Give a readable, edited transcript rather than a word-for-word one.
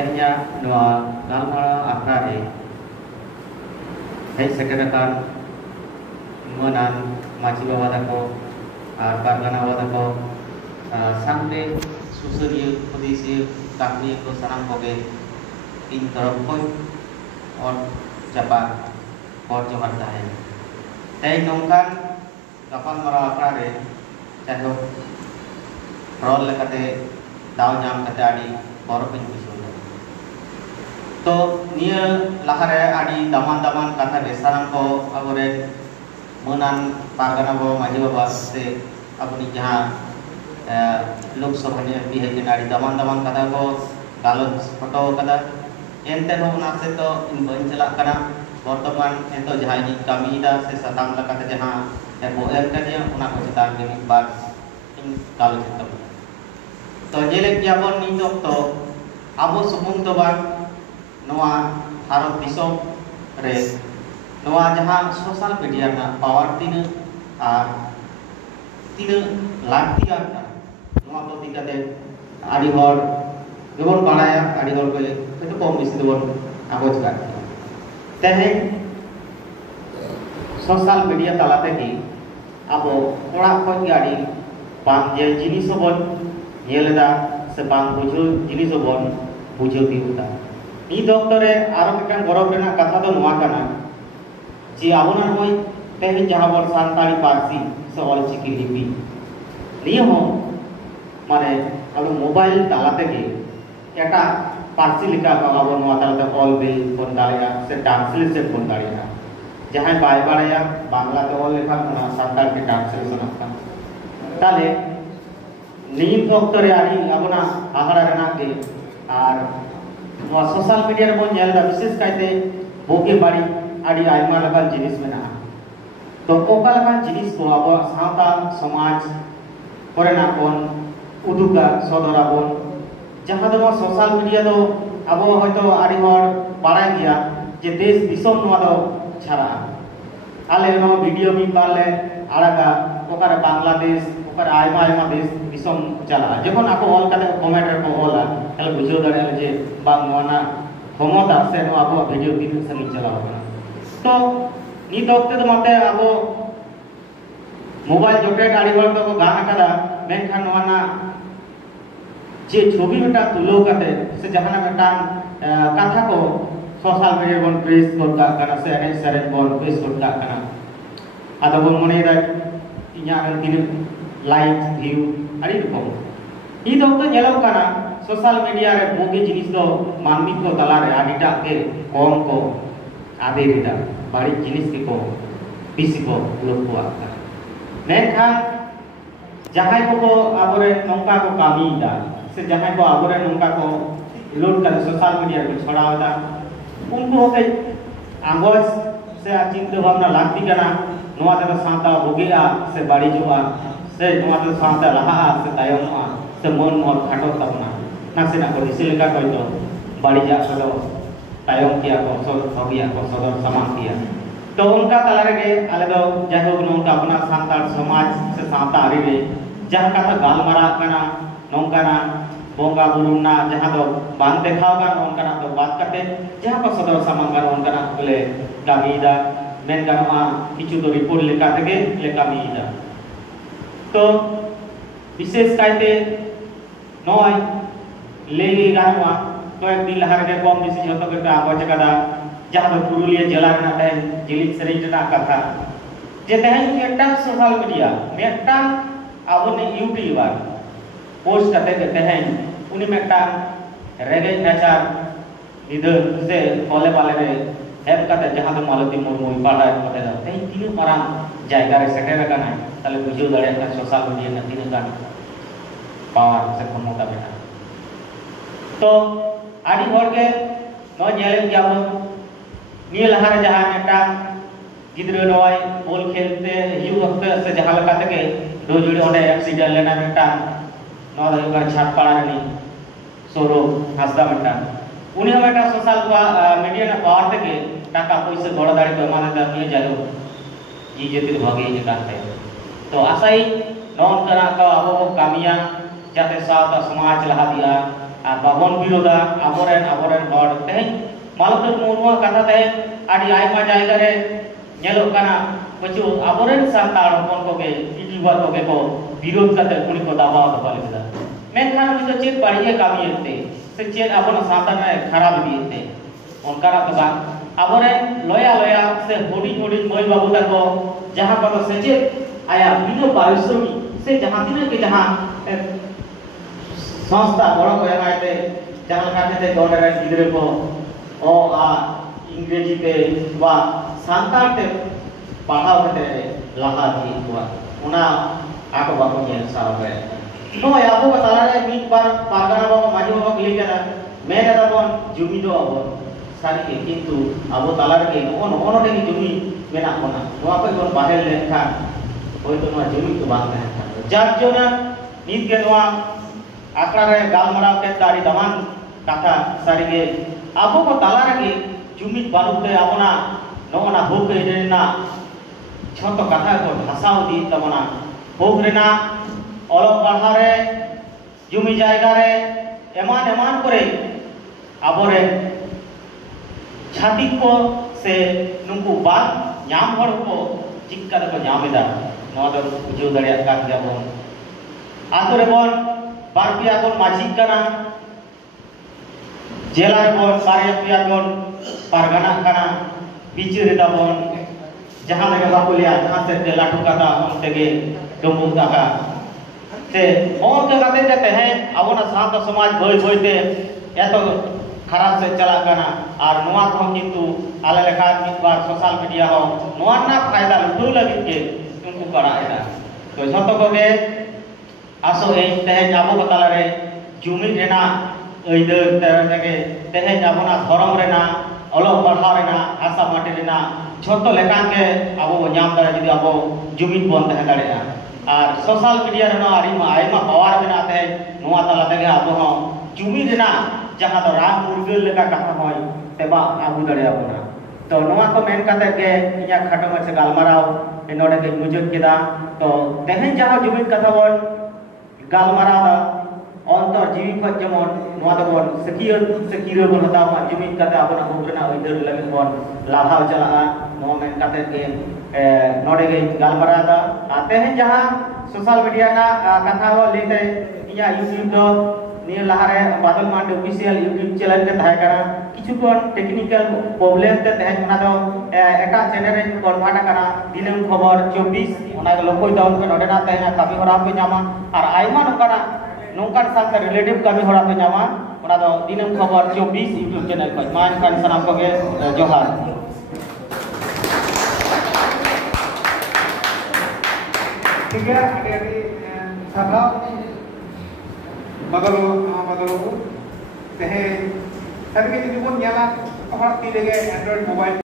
tehnya noa galmara akrare hei sekerakan muanan maci bawa dako pargana bawa dako sampai susuri posisi kami ko sanang koge in terapoi और japa और johar dahe tei nongkan gapal mara akrare jahok rol lekate daw nyam kate adi boropin bisu तो निया लहारे आदि दामान कथा बेसारं को अगोरे मुनान पारगना बो माजी बाबा से अपनी जहाँ लोकसभा ने भी है कि आदि दामान कथा को गालोच फोटो कथा एंते हो ना से तो इन बंचला कना वर्तमान एंतो जहाँ इन कमीदा से सताम लगा जहाँ वो एल का दिया उना को चितार के बार इन गालोच तो जेले क्या बोल नींद तो अबो सुमुंग तो बार नवा भारत दिसोम रे नवा जहाँ सोशल मीडिया ना पावर तीन लाखती आना नवा तो दिक्कत है आदि और दोबन बनाया आदि और के तो कम बेसी दोबन आगोज कर तेहे सोशल मीडिया तालाते की अब थोड़ा कोई गाड़ी बांग जे जिनिस बन येलेदा से बांग बुझो जिनिस बन बुझो भी होता नी डॉक्टरे आरो मिटन गरब रेना कथा दो नोआ कना जे आबोना होय तेहे जहां बर सानताली पारसी से ऑलचिकी लिपि नियो हो माने आलो मोबाइल तालाते गे एटा पारसी लिखा आबो नोआ तालाते ऑल बिल बन दाड़िया से ट्रांसलेशन बन दाड़िया जहां बाय बाड़या बांग्ला ते ऑल लिखा ना सानताल के ट्रांसलेशन आपका ताले नी डॉक्टरे आरी आबोना आहारा रेना के आर सोशल मीडिया रे बोन नेल दा विशेष कायते बोके बाड़ी आड़ी आयमा लगा जिनिस में ना तो ओका लगा जिनिस को अब सावता समाज कोरेना कोन उदुगा सदरा बोन जहां दो सोशल मीडिया दो अब हयतो आड़ी हर बाड़ाय गया जे देश दिसम नवा दो छाड़ा आले नो वीडियो मी पाले आड़ागा ओकारे बांग्लादेश ओकारे आयमा देश दिसम चला जखन आपो ऑल काते कमेंट रे को ऑला तले बुझो दाड़े जे बांग नवाना क्षमता से नो आपो वीडियो तीन संगी चला होना तो नी दोक्ते तो मते आपो मोबाइल जोटे गाड़ी वर तो गाना कदा मेनखान नवाना जे छवि बेटा तुलो काते से जहाना बेटा कथा को सोशल मीडिया बन प्रेस करता कना से एने सरे बन प्रेस करता कना आदा बन मने दा इन्या तीन लाइक व्यू अड़ी रकम ई दोक्ते नेलो कना सोशल मीडिया रे बोगे जिनिस दो मानवी को तला रे आडिटा के कम को आदे रिदा बाड़ी जिनिस के को बिसी को लोग को आता मेनखान जहां को आबरे नौका को कामीदा से जहां को आबरे नौका को लोड कर सोशल मीडिया को छड़ावदा उनको होते आंगोज से चिंता भावना लागती कना नोआ ते साता बोगेआ से बाड़ी जोआ से नोआ ते साता लहा से तायमआ से मन मोर खाटो तबना नासेना को दिसिलका कइतो बाड़ी जा सदो तायम किया को सद हबिया को सदर समान किया तो उनका तलारे गे आले दो जाहो नोंका अपना सांतार समाज से सांता आरी रे जहां का गालमारा कना नोंकाना बोंगा बुरुना जहां दो बांग देखाव का नोंकाना तो बात करते जहां को सदर समान का नोंकाना बोले गामीदा मेन गामा किछु तो रिपोर्ट लेका थके लेका मीदा तो विशेष कायते नय लेगी गानवा तो एक दिन लहार के कम बेसी जतो करते आगोज कदा जहां दो पुरुलिया जिला रे ना जिलिक सरीज ना कथा जे तहन एकटा सोशल मीडिया मेटा आबने यूट्यूबर पोस्ट करते तहन उनी मेटा रेगे नेचर इधर से फॉलो वाले रे एप कते जहां दो मालती मुर्मु बाड़ा कते दा तहन तीन मारां जायगा रे सेटेर कना तले बुझो दाड़े का सोशल मीडिया ना तीन गान पावर से क्षमता बेटा तो आदि हर के नो नेल गया बो नी लहार जहां मेटा गिद्र नय बॉल खेलते यू वक्त से जहां लगा तके दो जोड़ी ओंडे एक्सीडेंट लेना मेटा नो दो छाटपाड़ा रे सोरो हसदा मेटा उनी मेटा सोशल मीडिया ना पावर तके टाका पैसा गड़ दाड़ी को माने दा निये जालो ई जेति भागे जे काते तो आशाई नौन करा का अब कामिया जाते साथ समाज लहा दिया और बाबन विरोधा आबोरेन हर तेज मालती मुर्मू कथा तेज आदि आयमा जायगा रे नेलोग काना पचु आबोरेन सान्ताड़ हपन कोगे यूट्यूबर कोगे को विरोध करते कुड़ी को दावा दबा लेदा मेनखान उनी तो चेत बाड़िए कामियते से चेत आपन सान्ताड़ में खराब दिएते उनकारा तो बात आबोरेन लोया लोया से हुडी हुडी मोई बाबू तको जहां पर सेचेत आया बिना पारिश्रमिक से जहां दिन के जहां संस्था बड़ को एमाइते जहां काटे दोनरे गिदरे को ओ आ इंग्रेजी ते वा सान्ताड़ ते पढ़ाव कते लहा दी हुआ उना आको बाको नेल सावे नो याबो ताला रे मिट बार पारगाना बाबा माजी बाबा क्लिक करा मेरे दाबन जुमी दो अब सारी के किंतु अब ताला रे नो नो रे जुमी मेना कोना नोआ को कोन बाहेर लेखा होय तो नोआ जुमी तो बात है जार जोना नीत के नोआ आकड़ा रे गालमराव के दाड़ी दमान कथा सारी के अब को ताला रे जुमी बानुते आबना नोना होक रेना छोटो कथा को भाषाओ दी तमना होक रेना अलग पढ़ारे जुमी जायगा रे एमान एमान करे आबोरे छातिक को से नुकु बात नाम हर को चिक्का को नामेदा नोआ दो बुझो दड़िया का जबन आतो रे बोन बारपिया को माजी कना जेला रे बोन बारपिया को पारगाना कना बिचिरे दाबन जहां लगे बाको लिया जहां से लाठू काटा उन तेगे डोमु ताका ते और के गाते देते हैं अबना साथ समाज भय भयते या तो खराब से चला गना और नोआ को किंतु आले लेखा मित बार सोशल मीडिया हो नोआ ना फायदा लुटू लगी के उनको कराएदा तो जतो को के आसो ए तेहे जाबो बताला रे जुमी रेना एइदर तेगे तेहे जाबोना धर्म रेना अलग पढ़ाव रेना आशा माटी रेना छोटो लेकान के अब नाम दाड़ा जदि अब जुमिद बन तहे दाड़ेया और सोशल मीडिया रेना आयमा पावर बनाते नोआ तला तेगे अब हो जुमी रेना जहां तो राम मुर्गल लेका कथा होय तेबा आबू दाड़ेया बना तो नोआ को मेन काते के इया खाटो मचे गालमाराव नोडे के मुजुद केदा तो तेहे जहां जुमिद कथा बन गालमाराव अंतर जीवी को जेमन नोआ दो बन सकीर बन हतावा जुमिद काते आपना होबना ओइदर लगे बन लाभाव चला नोआ मेन काते के नोडे के गालमारादा आते हैं जहां सोशल मीडिया का कथा हो लेते इया यूट्यूब दो निये लहारे बादल मांडे ऑफिशियल यूट्यूब चैनल के थाय करा किछु कोन टेक्निकल प्रॉब्लम ते तहे ओना दो एटा चैनल रे कन्वर्ट करा दिनम खबर 24 ओना लोकोय दो नोडे ना तहे कामी होरा पे जामा और आयमा नोकाना नोंकान साथ रिलेटिव कामी होरा पे जामा ओना दो दिनम खबर 24 यूट्यूब चैनल को मान कान सनाम को के जोहार ठीक है अभी सभा बदलो तहे सभी के जुबन याला हर ती लगे एंड्रॉइड मोबाइल